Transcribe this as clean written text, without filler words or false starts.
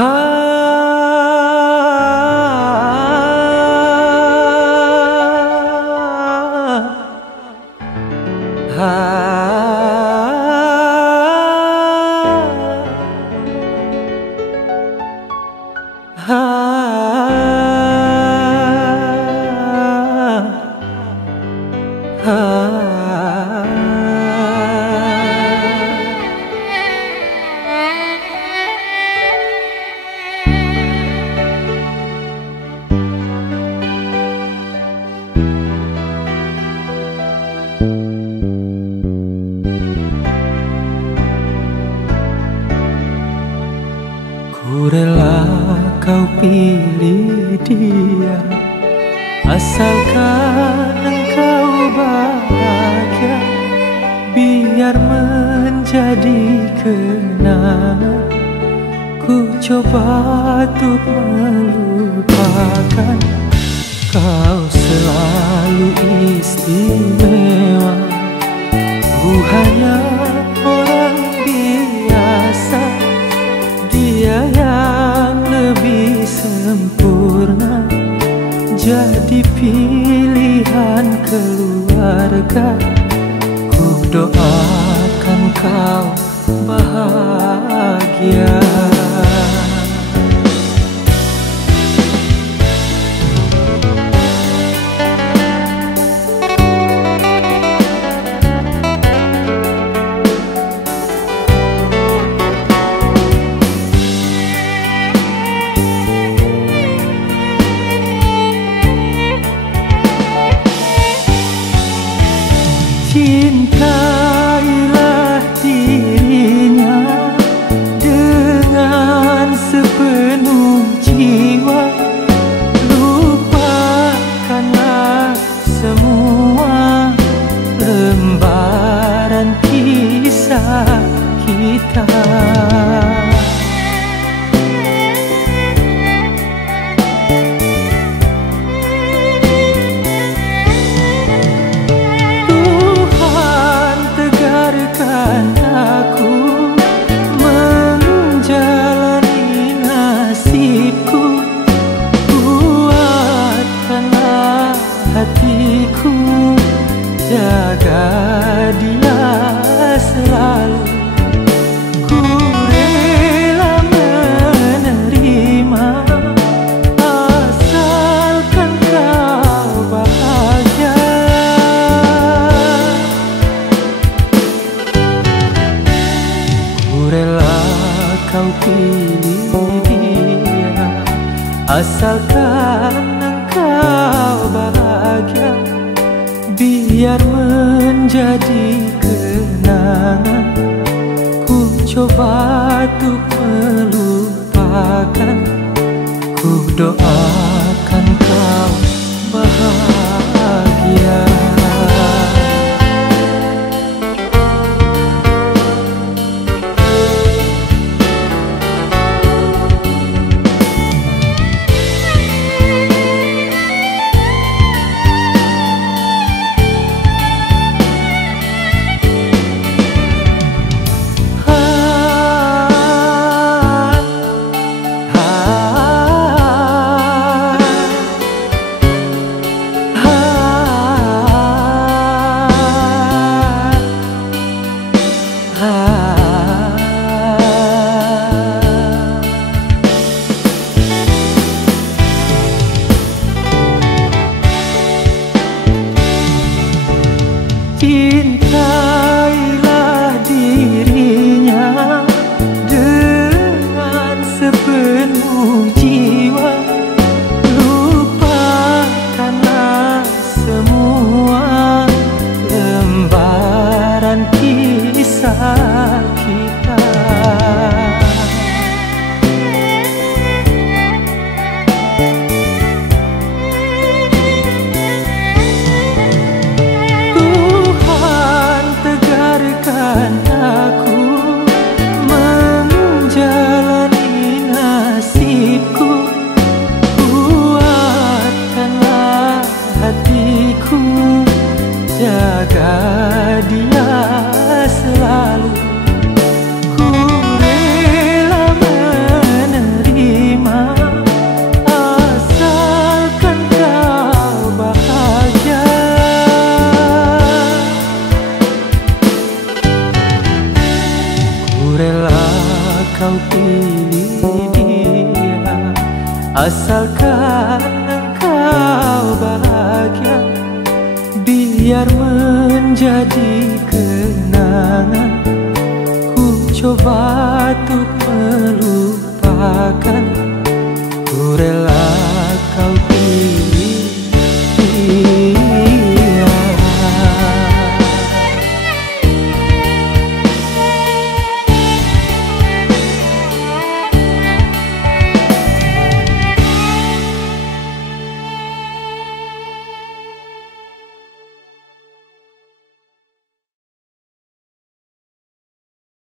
Ku rela kau pilih dia, asalkan engkau bahagia. Biar menjadi kenangan, ku coba untuk melupakan. Kau selalu istimewa, ku hanya orang biasa. Dia yang lebih sempurna, jadi pilihan keluarga. Ku doakan kau bahagia. Cintailah dirinya dengan sepenuh jiwa. Lupakanlah semua lembaran kisah kita. Aku menjalani nasibku, kuatkanlah hatiku, jaga dia selalu. Ku rela menerima, asalkan kau bahagia. Rela kau pilih dia, asalkan engkau bahagia. Biar menjadi kenangan, ku coba untuk melupakan. Ku doakan kau bahagia. Asalkan engkau bahagia, biar menjadi kenangan. Ku coba untuk melupakan, ku rela